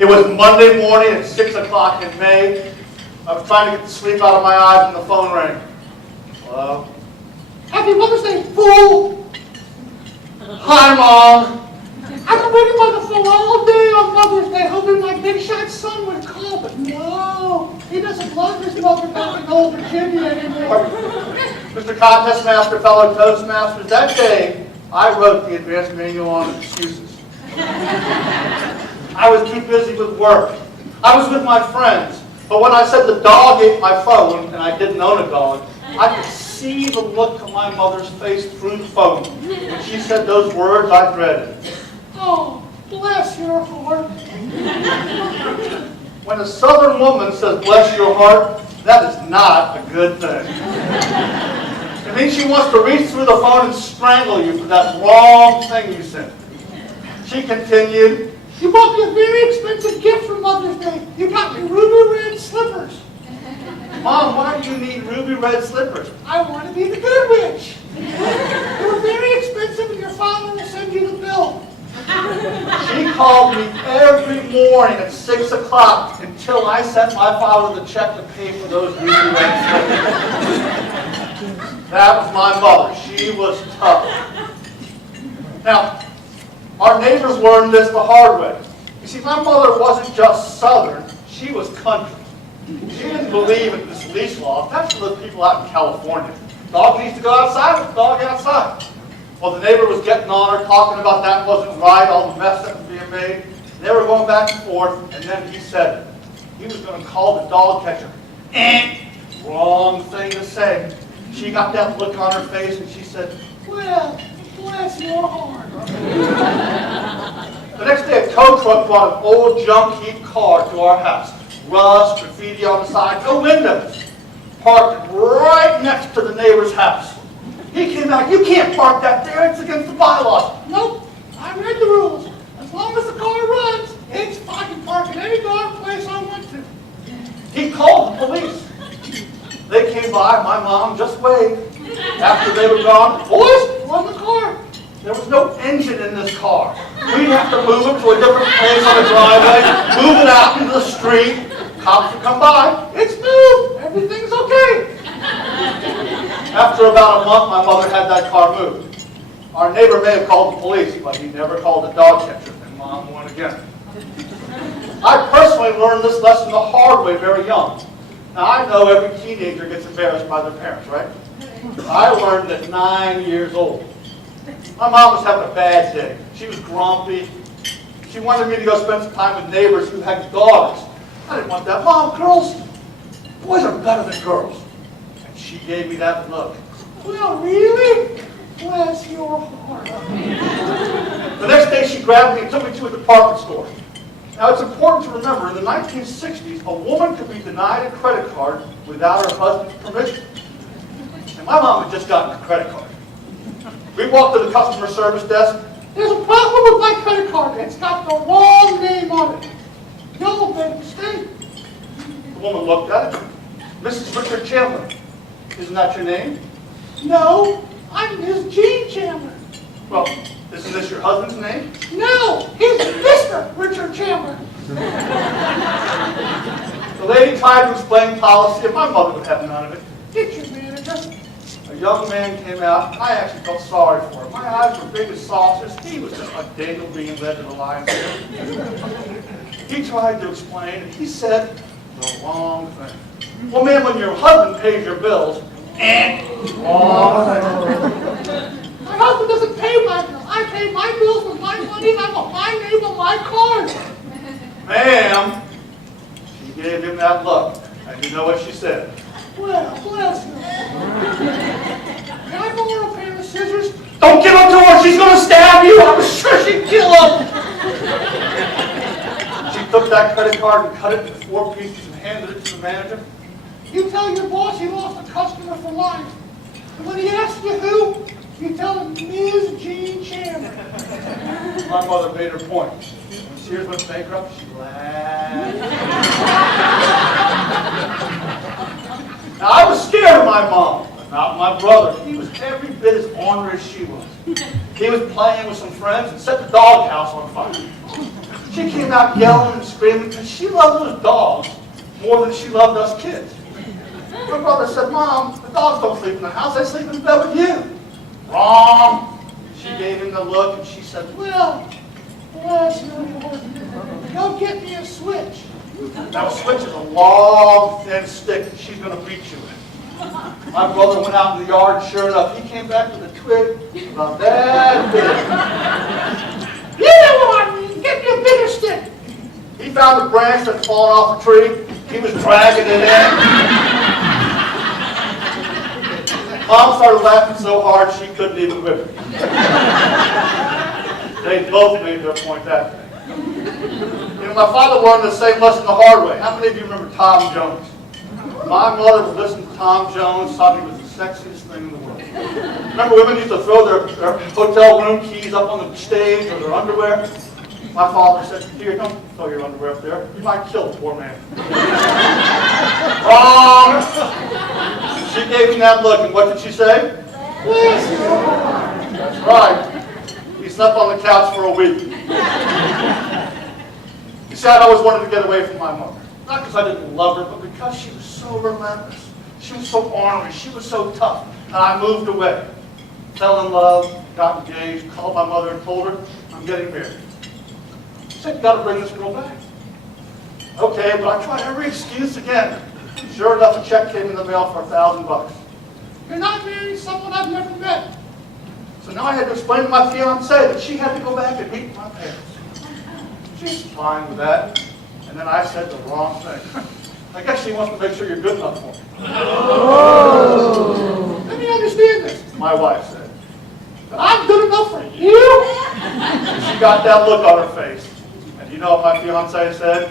It was Monday morning at 6 o'clock in May. I was trying to get the sleep out of my eyes and the phone rang. Hello? Happy Mother's Day, fool! Hi, Mom. I've been waiting by the phone all day on Mother's Day, hoping my big shot son would call, but no, he doesn't love his mother back in old Virginia anymore. Mr. Contest Master, fellow Toastmasters, that day I wrote the advanced manual on excuses. I was too busy with work. I was with my friends. But when I said the dog ate my phone, and I didn't own a dog, I could see the look on my mother's face through the phone. When she said those words, I dreaded. Oh, bless your heart. When a Southern woman says, bless your heart, that is not a good thing. It means she wants to reach through the phone and strangle you for that wrong thing you said. She continued, you bought me a very expensive gift for Mother's Day. You got me ruby red slippers. Mom, why do you need ruby red slippers? I want to be the good witch. They were very expensive and your father will send you the bill. She called me every morning at 6 o'clock until I sent my father the check to pay for those ruby red slippers. That was my mother. She was tough. Now, our neighbors learned this the hard way. You see, my mother wasn't just Southern, she was country. She didn't believe in this leash law. That's for those people out in California. Dog needs to go outside with the dog outside. Well, the neighbor was getting on her, talking about that wasn't right, all the mess that was being made. They were going back and forth, and then he said he was going to call the dog catcher. Wrong thing to say. She got that look on her face, and she said, well, bless your heart. The next day, a tow truck brought an old junk heap car to our house. Rust, graffiti on the side, no windows. Parked right next to the neighbor's house. He came out, you can't park that there, it's against the bylaws. Nope, I read the rules. As long as the car runs, it's fine. I can park in any darn place I want to. He called the police. They came by, my mom just waved. After they were gone, boys, run the car. There was no engine in this car. We'd have to move it to a different place on the driveway, move it out into the street. Cops would come by. It's moved. Everything's okay. After about a month, my mother had that car moved. Our neighbor may have called the police, but he never called the dog catcher, and Mom won again. I personally learned this lesson the hard way very young. Now, I know every teenager gets embarrassed by their parents, right? I learned at 9 years old. My mom was having a bad day. She was grumpy. She wanted me to go spend some time with neighbors who had daughters. I didn't want that. Mom, boys are better than girls. And she gave me that look. Well, really? Bless your heart. The next day she grabbed me and took me to a department store. Now it's important to remember, in the 1960s, a woman could be denied a credit card without her husband's permission. And my mom had just gotten a credit card. We walked to the customer service desk. There's a problem with my credit card. It's got the wrong name on it. Y'all made a mistake. The woman looked at it. Mrs. Richard Chandler. Isn't that your name? No, I'm Miss Jean Chandler. Well, isn't this your husband's name? No, he's Mr. Richard Chandler. The lady tried to explain policy, and my mother would have none of it. Get your manager. A young man came out, and I actually felt sorry for him. My eyes were big as saucers. He was just like Daniel being led to the lion's den. He tried to explain, and he said the wrong thing. Well, man, when your husband pays your bills, wrong thing. My husband doesn't pay my bills. I pay my bills with my money, and I want my name on my card. Ma'am, she gave him that look, and you know what she said? Well, bless her. Can I borrow a pair of scissors? Don't give them to her. She's going to stab you. I was sure she'd kill him. She took that credit card and cut it into 4 pieces and handed it to the manager. You tell your boss he lost a customer for lying. And when he asks you who, you tell him Ms. Jean Chandler. My mother made her point. When Sears went bankrupt, she laughed. Now, I was scared of my mom, but not my brother. He was every bit as ornery as she was. He was playing with some friends and set the doghouse on fire. She came out yelling and screaming because she loved those dogs more than she loved us kids. My brother said, "Mom, the dogs don't sleep in the house. They sleep in bed with you." Wrong. She gave him the look and she said, "Well, go get me a switch." Now a switch is a long, thin stick that she's going to beat you with. My brother went out in the yard, and sure enough, he came back with a twig about that big. "Yeah, get me a bigger stick." He found a branch that had fallen off a tree. He was dragging it in. Mom started laughing so hard she couldn't even whip it. They both made their point that day. You know, my father learned the same lesson the hard way. How many of you remember Tom Jones? My mother would listen to Tom Jones, thought he was the sexiest thing in the world. Remember women used to throw their hotel room keys up on the stage or their underwear? My father said, "Here, don't throw your underwear up there. You might kill the poor man." Wrong! She gave him that look, and what did she say? "Please." That's right. He slept on the couch for a week. You see, I'd always wanted to get away from my mother. Not because I didn't love her, but because she was so relentless. She was so ornery. She was so tough. And I moved away. Fell in love, got engaged, called my mother and told her, "I'm getting married." She said, "You've got to bring this girl back." Okay, but I tried every excuse again. Sure enough, a check came in the mail for $1,000. "You're not marrying someone I've never met." So now I had to explain to my fiancée that she had to go back and meet my parents. She's fine with that. And then I said the wrong thing. "I guess she wants to make sure you're good enough for me." Oh. "Let me understand this," my wife said. "That I'm good enough for you?" And she got that look on her face. And you know what my fiancée said?